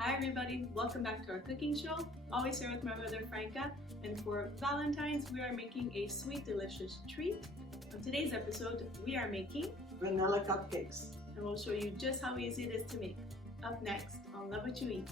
Hi everybody, welcome back to our cooking show. Always here with my mother Franca, and for Valentine's we are making a sweet delicious treat. On today's episode we are making vanilla cupcakes, and we'll show you just how easy it is to make. Up next on Love What You Eat.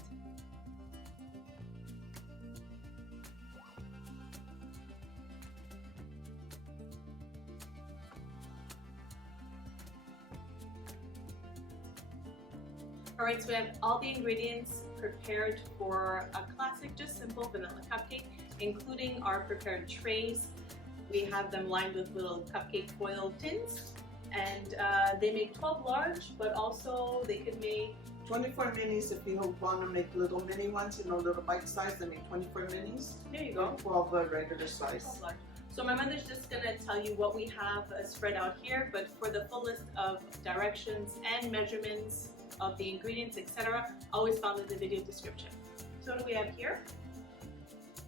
Alright, so we have all the ingredients prepared for a classic, just simple vanilla cupcake, including our prepared trays. We have them lined with little cupcake foil tins, and they make 12 large, but also they could make 24 minis if you want to make little mini ones, little bite size, they make 24 minis. There you go. 12 regular size. 12 large. So my mother's just going to tell you what we have spread out here, but for the full list of directions and measurements of the ingredients, etc., always found in the video description. So what do we have here?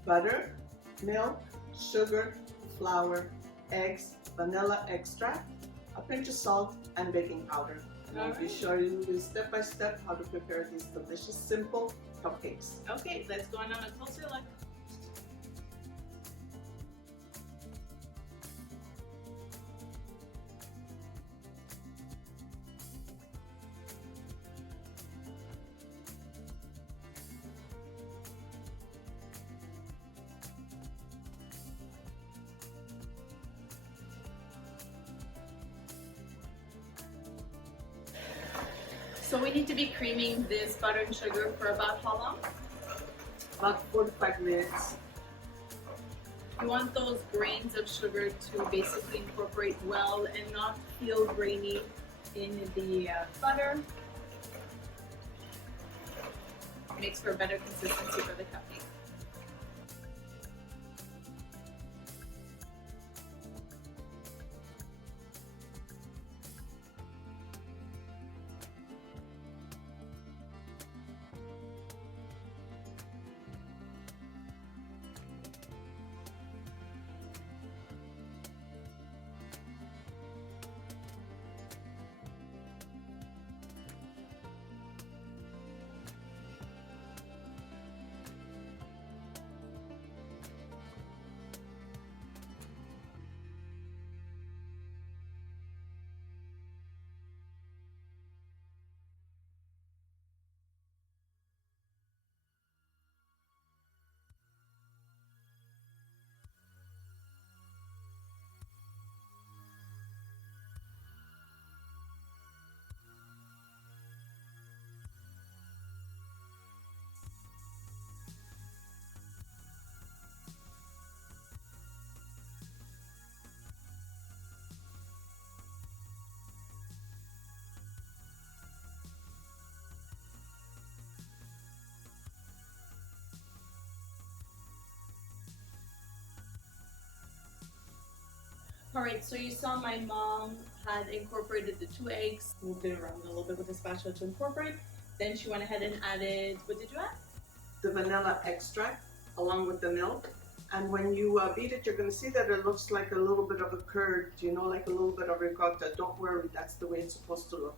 Butter, milk, sugar, flour, eggs, vanilla extract, a pinch of salt, and baking powder. And I'll be showing you step by step how to prepare these delicious, simple cupcakes. Okay, let's go on a closer look. So we need to be creaming this butter and sugar for about how long? About 4 to 5 minutes. You want those grains of sugar to basically incorporate well and not feel grainy in the butter. It makes for a better consistency for the cupcake. Alright, so you saw my mom had incorporated the 2 eggs, moved it around a little bit with a spatula to incorporate. Then she went ahead and added, what did you add? The vanilla extract along with the milk. And when you beat it, you're going to see that it looks like a little bit of a curd, like a little bit of ricotta. Don't worry, that's the way it's supposed to look.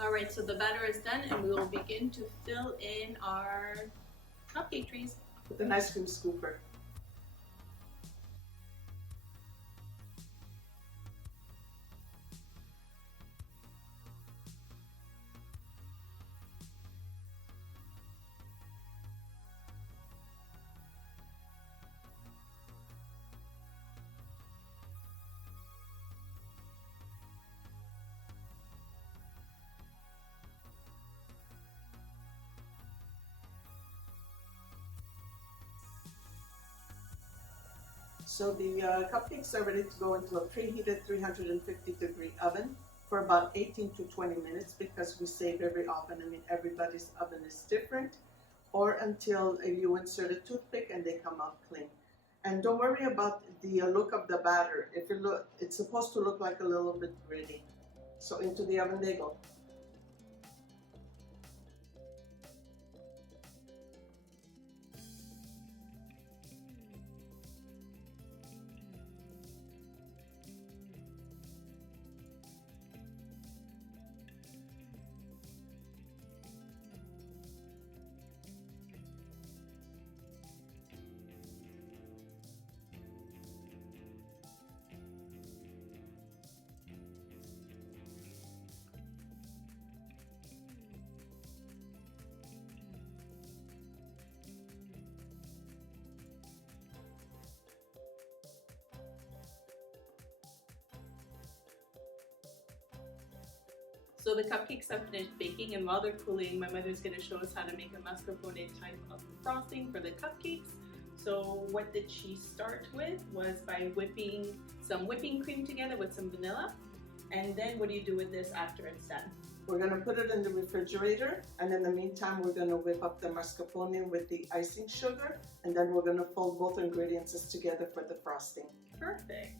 Alright, so the batter is done and we will begin to fill in our cupcake trays. With an ice cream scooper. So the cupcakes are ready to go into a preheated 350-degree oven for about 18 to 20 minutes because we save every oven. I mean, everybody's oven is different. Or until you insert a toothpick and they come out clean. And don't worry about the look of the batter. If it look, it's supposed to look like a little bit gritty. So into the oven they go. So the cupcakes have finished baking, and while they're cooling, my mother's going to show us how to make a mascarpone type of frosting for the cupcakes. So what did she start with was by whipping some whipping cream together with some vanilla. And then what do you do with this after it's done? We're going to put it in the refrigerator, and in the meantime we're going to whip up the mascarpone with the icing sugar, and then we're going to fold both ingredients together for the frosting. Perfect.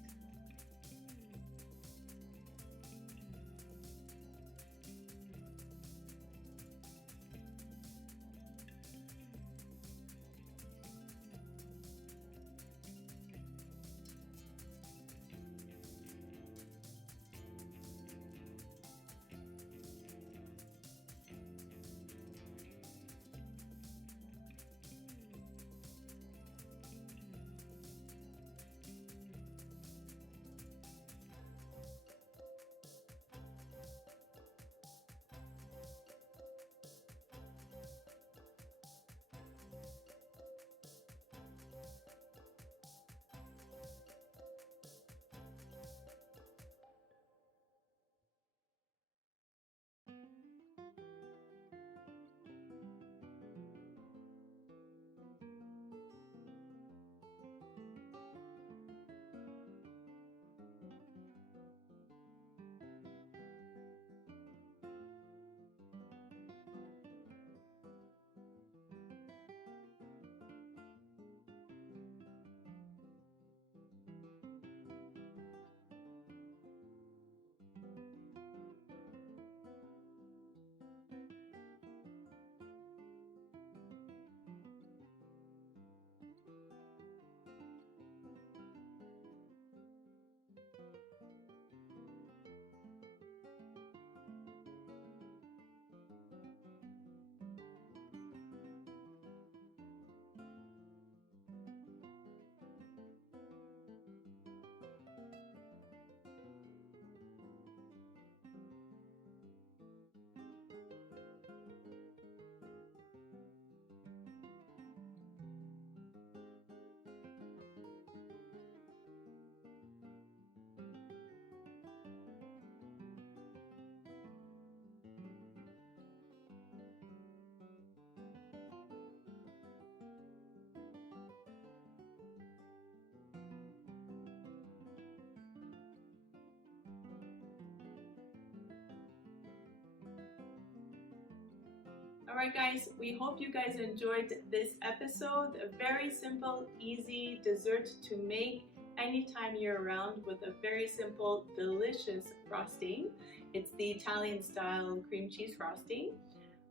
Alright guys, we hope you guys enjoyed this episode. A very simple, easy dessert to make anytime you're around with a very simple, delicious frosting. It's the Italian style cream cheese frosting.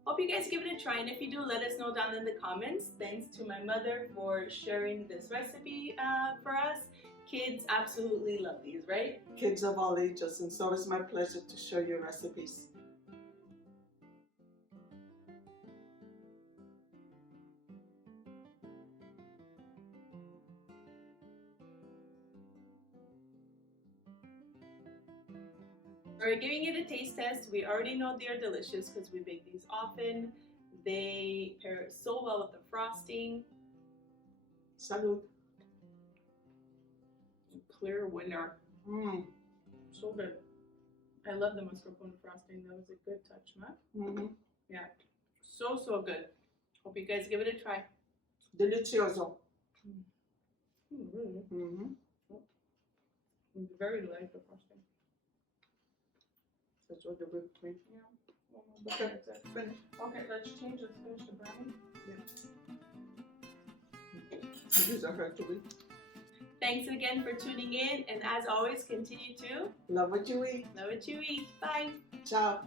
Hope you guys give it a try, and if you do, let us know down in the comments. Thanks to my mother for sharing this recipe for us. Kids absolutely love these, right? Kids of all ages, and so it's my pleasure to share your recipes. We're giving it a taste test. We already know they're delicious because we bake these often. They pair so well with the frosting. Salud. Clear winner. So good. I love the mascarpone frosting. That was a good touch, huh? Yeah. So good. Hope you guys give it a try. Delicioso. Really? Mm-hmm. It's very light, the frosting. That's what the whipped cream. Yeah. Well, no, Okay, that's it. finish. Okay, let's change. Let's finish the brownie. These are her to be. Thanks again for tuning in, and as always, continue to Love what you eat. know what you eat. Bye. Ciao.